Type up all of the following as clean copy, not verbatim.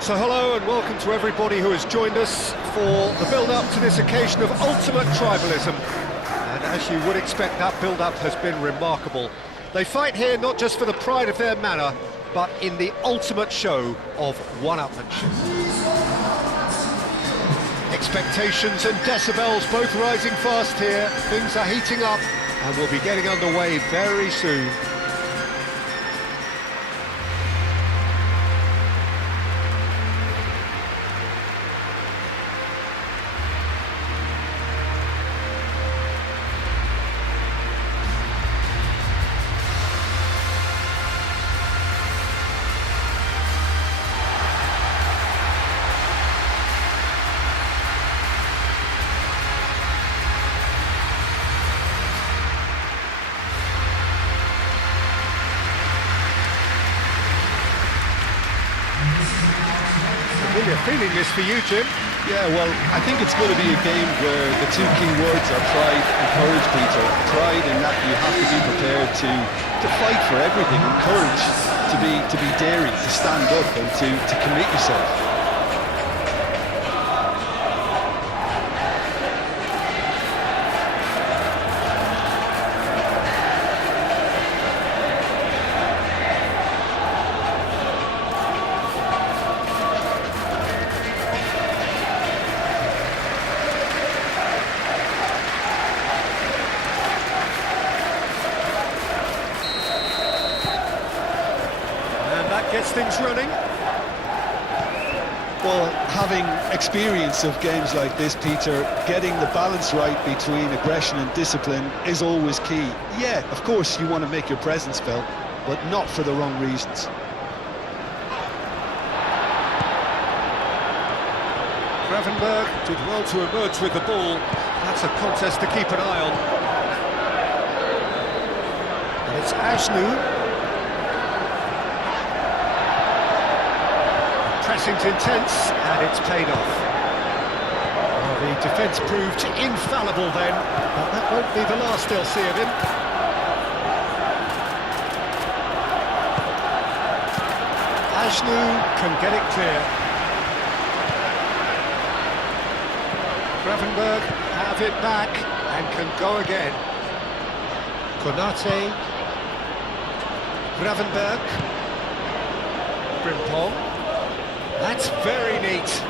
So hello and welcome to everybody who has joined us for the build-up to this occasion of ultimate tribalism. And as you would expect, that build-up has been remarkable. They fight here not just for the pride of their manor, but in the ultimate show of one-upmanship. Expectations and decibels both rising fast here. Things are heating up and we'll be getting underway very soon. You're feeling this for you, Jim? Yeah, well, I think it's going to be a game where the two key words are pride and courage, Peter. Pride in that you have to be prepared to fight for everything, and courage to be daring, to stand up and to commit yourself. Gets things running. Well, having experience of games like this, Peter, getting the balance right between aggression and discipline is always key. Yeah, of course you want to make your presence felt, but not for the wrong reasons. Gravenberg did well to emerge with the ball. That's a contest to keep an eye on. And it's Ashnu. Pressing's intense, and it's paid off. Well, the defence proved infallible then, but that won't be the last they'll see of him. Ashnu can get it clear. Gravenberg have it back and can go again. Konate. Gravenberg. Frimpong. That's very neat.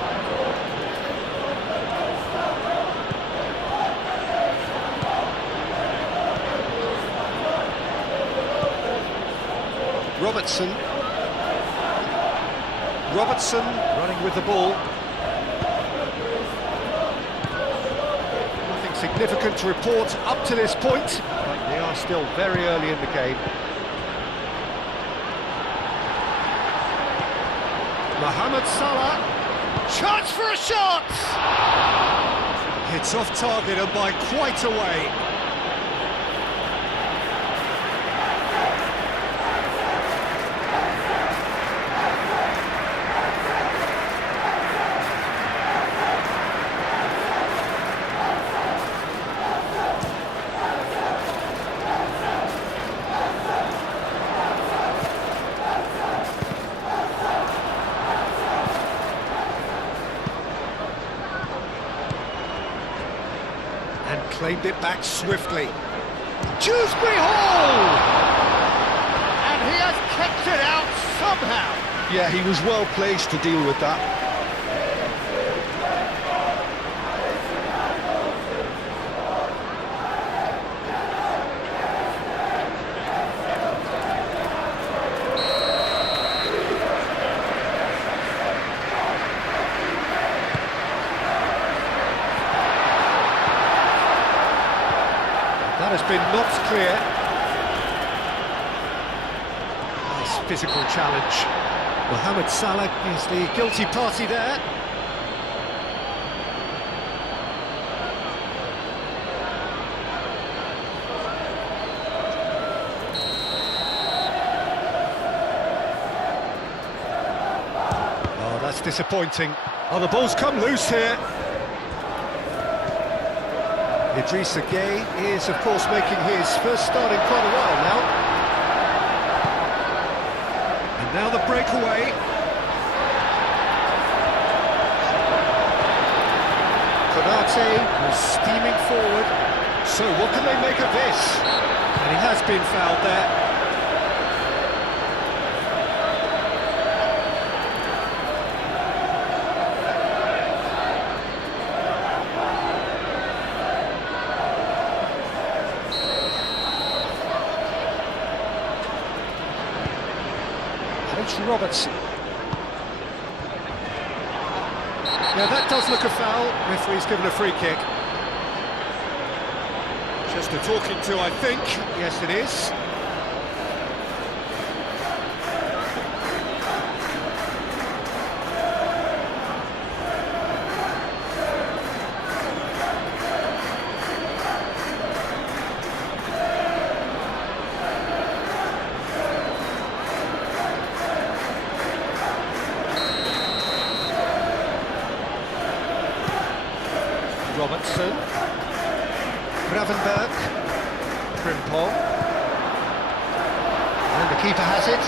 Robertson running with the ball. Nothing significant to report up to this point, but they are still very early in the game. Mohamed Salah, chance for a shot! It's off target and by quite a way. Claimed it back swiftly. Dewsbury Hall! And he has kept it out somehow. Yeah, he was well placed to deal with that. That has been knocked clear. Nice physical challenge. Mohamed Salah is the guilty party there. Oh, that's disappointing. Oh, the ball's come loose here. Idrissa Gueye is, of course, making his first start in quite a while now. And now the breakaway. Partey was steaming forward. So what can they make of this? And he has been fouled there. Robertson. Yeah, that does look a foul. Referee's given a free kick. Just a talking to, I think. Yes, it is. Robertson, Gravenberg, Frimpong, and the keeper has it.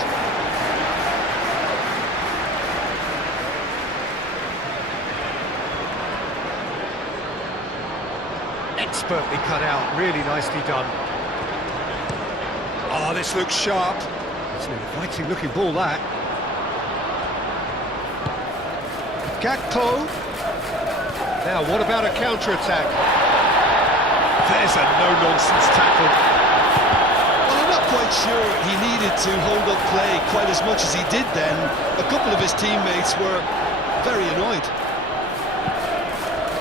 Expertly cut out, really nicely done. Oh, this looks sharp. It's an inviting looking ball, that. Gakpo. Now, what about a counter-attack? There's a no-nonsense tackle. Well, I'm not quite sure he needed to hold up play quite as much as he did then. A couple of his teammates were very annoyed.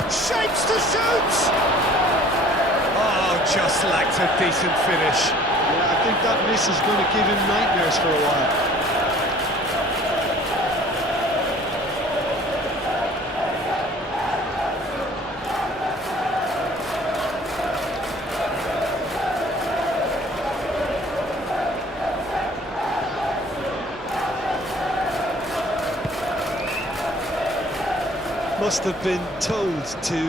Shapes to shoot! Oh, just lacked a decent finish. Yeah, I think that miss is going to give him nightmares for a while. Must have been told to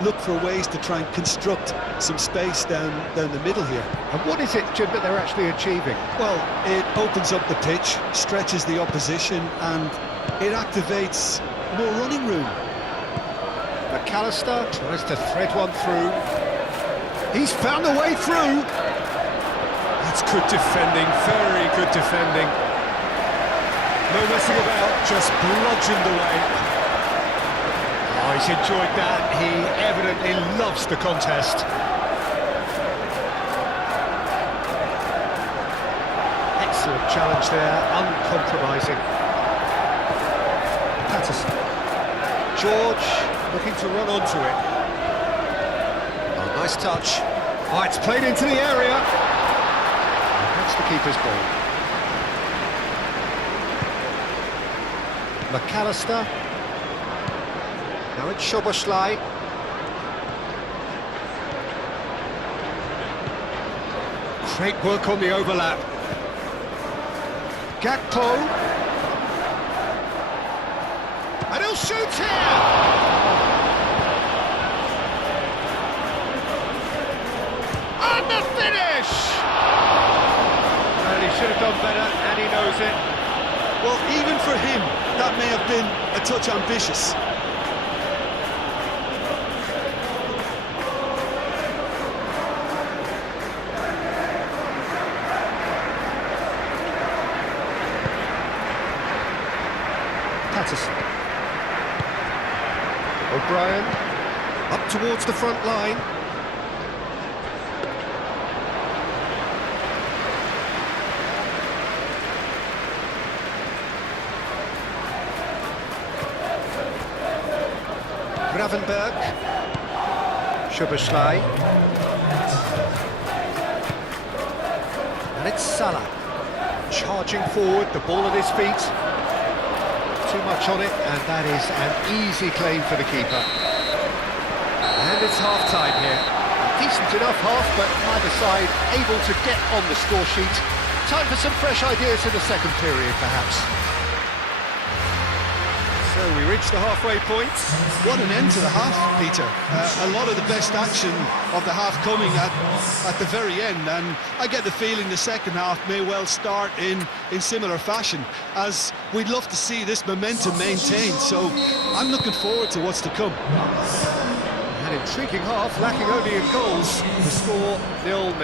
look for ways to try and construct some space down the middle here. And what is it, Jim, that they're actually achieving? Well, it opens up the pitch, stretches the opposition, and it activates more running room. McAllister tries to thread one through. He's found a way through. That's good defending, very good defending. No messing about, just bludgeoned away. Oh, he's enjoyed that. He evidently loves the contest. Excellent challenge there, uncompromising. Patterson. George looking to run onto it. Oh, nice touch. Oh, it's played into the area. And that's the keeper's ball. McAllister. Now it's Szoboszlai. Great work on the overlap. Gakpo. And he'll shoot here! And the finish! And he should have done better, and he knows it. Well, even for him, that may have been a touch ambitious. Patterson. O'Brien up towards the front line. Gravenberg. Szoboszlai. And it's Salah. Charging forward, the ball at his feet. Too much on it, and that is an easy claim for the keeper. And it's half-time here. Decent enough half, but neither side able to get on the score sheet. Time for some fresh ideas in the second period, perhaps. So we reach the halfway point. What an end to the half, Peter. A lot of the best action of the half coming at the very end, and I get the feeling the second half may well start in similar fashion, as we'd love to see this momentum maintained, so I'm looking forward to what's to come. An intriguing half, lacking only in goals. The score 0-0.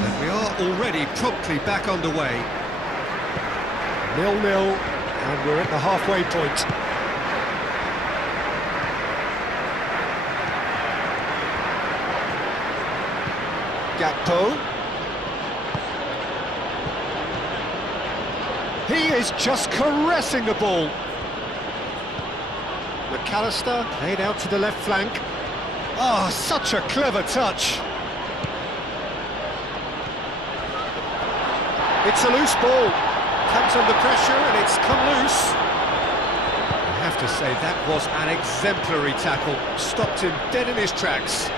And we are already promptly back underway. 0-0, and we're at the halfway point. Gakpo. He is just caressing the ball. McAllister laid out to the left flank. Oh, such a clever touch. It's a loose ball. Comes under pressure and it's come loose. I have to say that was an exemplary tackle. Stopped him dead in his tracks.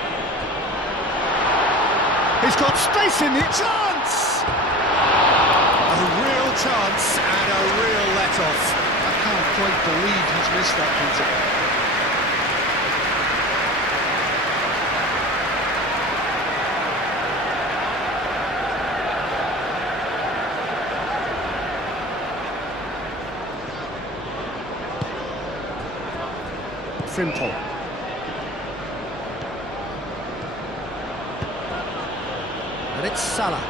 He's got space in the chance! A real chance and a real let-off. I can't quite believe he's missed that, Peter. Frimpong. And it's Salah.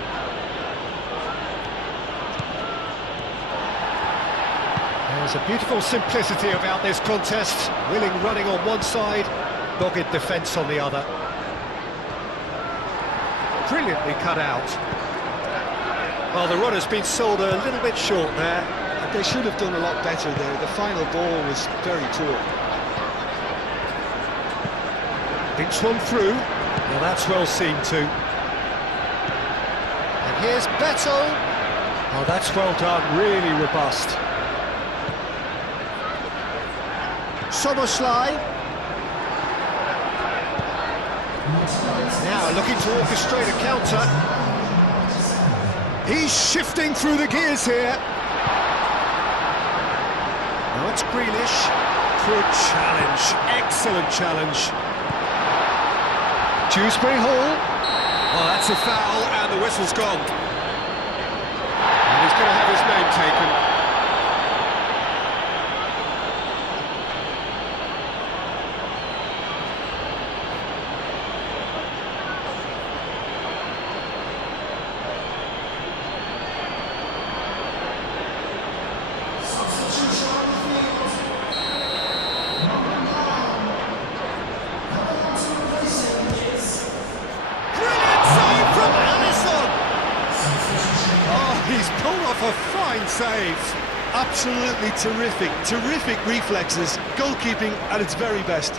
There's a beautiful simplicity about this contest. Willing running on one side, dogged defence on the other. Brilliantly cut out. Well, the run has been sold a little bit short there. They should have done a lot better there. The final ball was very poor. Been swung through. Well, that's well seen too. And here's Beto. Oh, that's well done, really robust. Soboslai. Now looking to orchestrate a counter. He's shifting through the gears here. Now it's Grealish. Good challenge, excellent challenge. Dewsbury Hall. Oh, that's a foul, and the whistle's gone. And he's going to have his name taken. He's pulled off a fine save. Absolutely terrific reflexes, goalkeeping at its very best.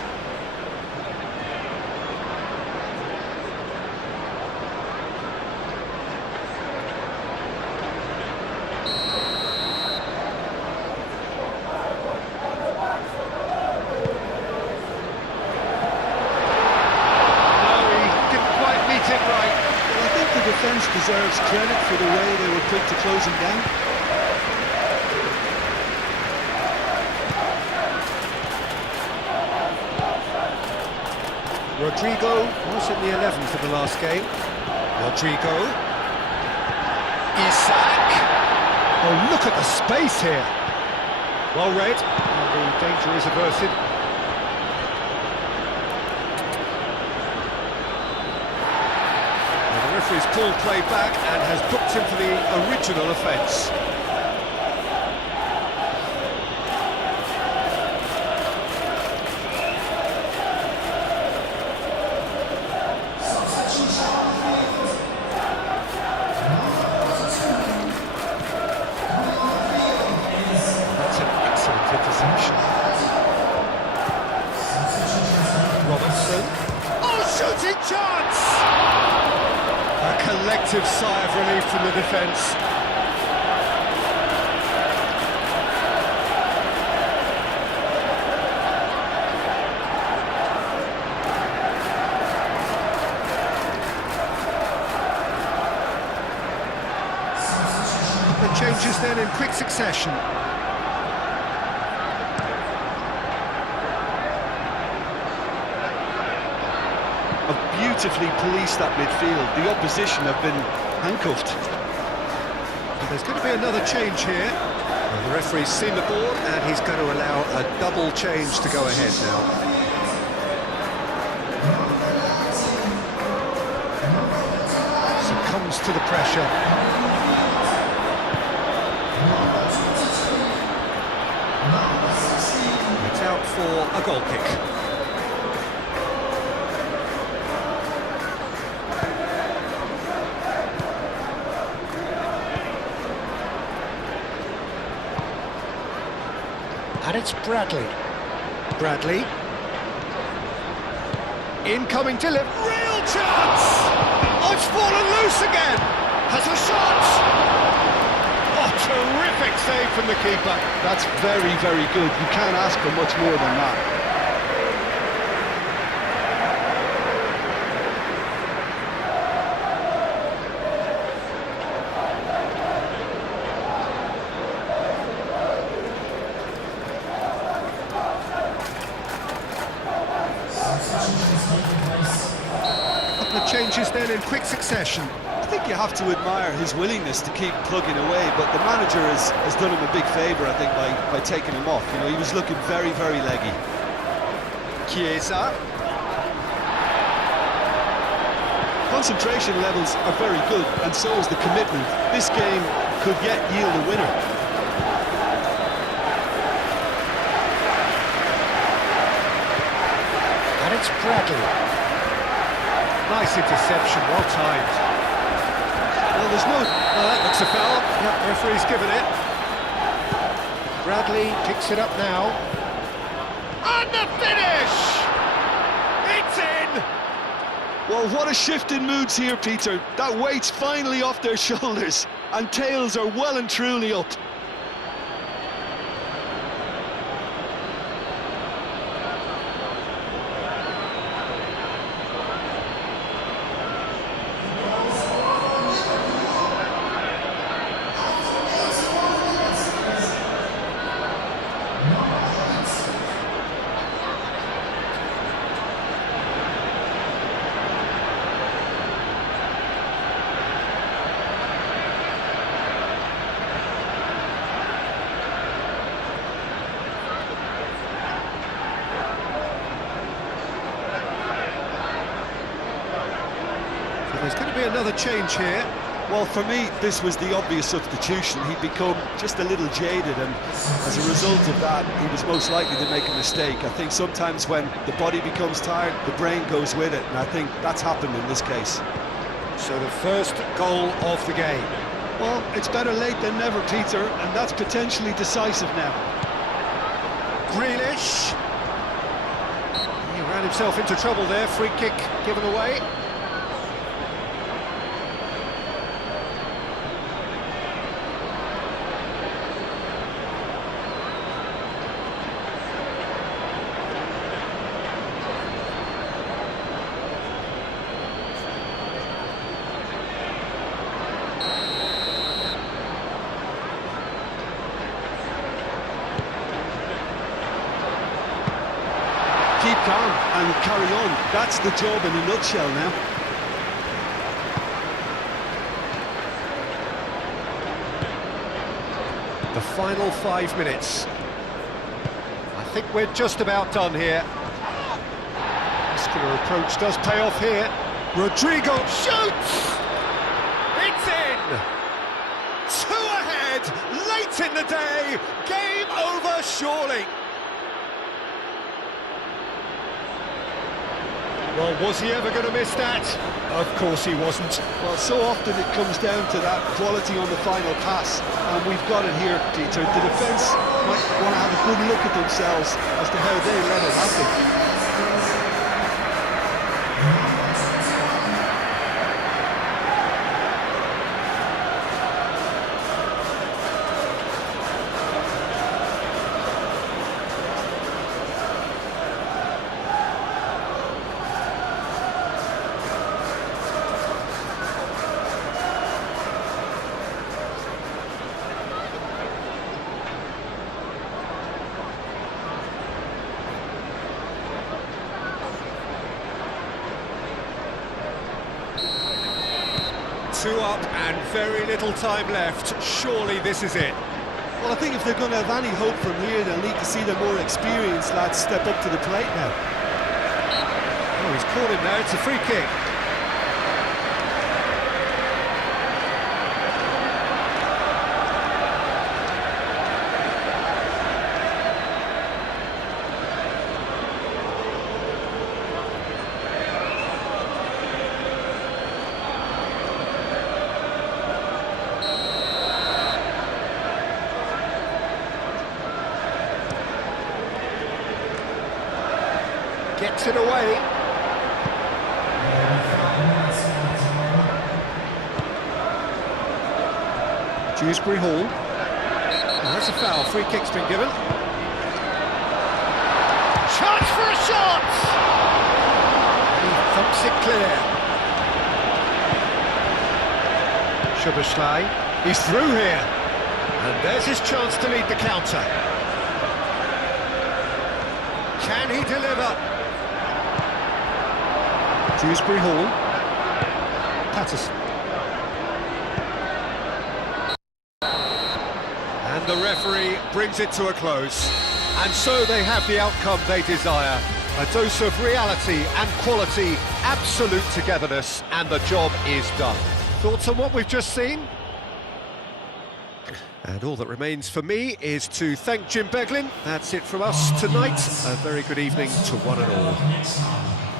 The defence deserves credit for the way they were quick to close him down. Rodrigo was in the 11 for the last game. Rodrigo. Isak. Oh, look at the space here. Well read. And the danger is averted. The referee's pulled play back and has booked him for the original offence. That's an excellent interception. Robertson. Oh, shooting chance! A collective sigh of relief from the defence. The changes then in quick succession. Beautifully policed that midfield. The opposition have been handcuffed. And there's going to be another change here. Well, the referee's seen the board and he's going to allow a double change to go ahead now. used to the pressure. It's out for a goal kick. And it's Bradley. Bradley. Incoming delivery. Real chance! Oh, it's fallen loose again! Has a shot! Oh, terrific save from the keeper. That's very, very good. You can't ask for much more than that. Changes then in quick succession. I think you have to admire his willingness to keep plugging away, but the manager has done him a big favour, I think, by taking him off. You know, he was looking very, very leggy. Chiesa. Concentration levels are very good, and so is the commitment. This game could yet yield a winner. And it's Bradley. Nice interception, well timed. Well, there's no... that looks a foul. Yep, referee's given it. Bradley picks it up now. And the finish! It's in! Well, what a shift in moods here, Peter. That weight's finally off their shoulders, and tails are well and truly up. There's going to be another change here. Well, for me, this was the obvious substitution. He'd become just a little jaded, and as a result of that, he was most likely to make a mistake. I think sometimes when the body becomes tired, the brain goes with it, and I think that's happened in this case. So the first goal of the game. Well, it's better late than never, Peter, and that's potentially decisive now. Grealish. He ran himself into trouble there. Free kick given away. Keep calm and carry on. That's the job in a nutshell now. The final 5 minutes. I think we're just about done here. Muscular approach does pay off here. Rodrigo shoots! It's in! 2 ahead, late in the day. Game over, surely. Well, was he ever going to miss that? Of course he wasn't. Well, so often it comes down to that quality on the final pass, and we've got it here, Peter. The defence might want to have a good look at themselves as to how they let it happen. Two up and very little time left. Surely this is it. Well, I think if they're going to have any hope from here, they'll need to see the more experienced lads step up to the plate now. Oh, he's caught him now. It's a free kick. Gets it away. Dewsbury Hall. And that's a foul. Free kick's been given. Chance for a shot! He thumps it clear. Szoboszlai. He's through here. And there's his chance to lead the counter. Can he deliver? Dewsbury Hall. Patterson. And the referee brings it to a close. And so they have the outcome they desire. A dose of reality and quality, absolute togetherness, and the job is done. Thoughts on what we've just seen? And all that remains for me is to thank Jim Beglin. That's it from us tonight. A very good evening to one and all.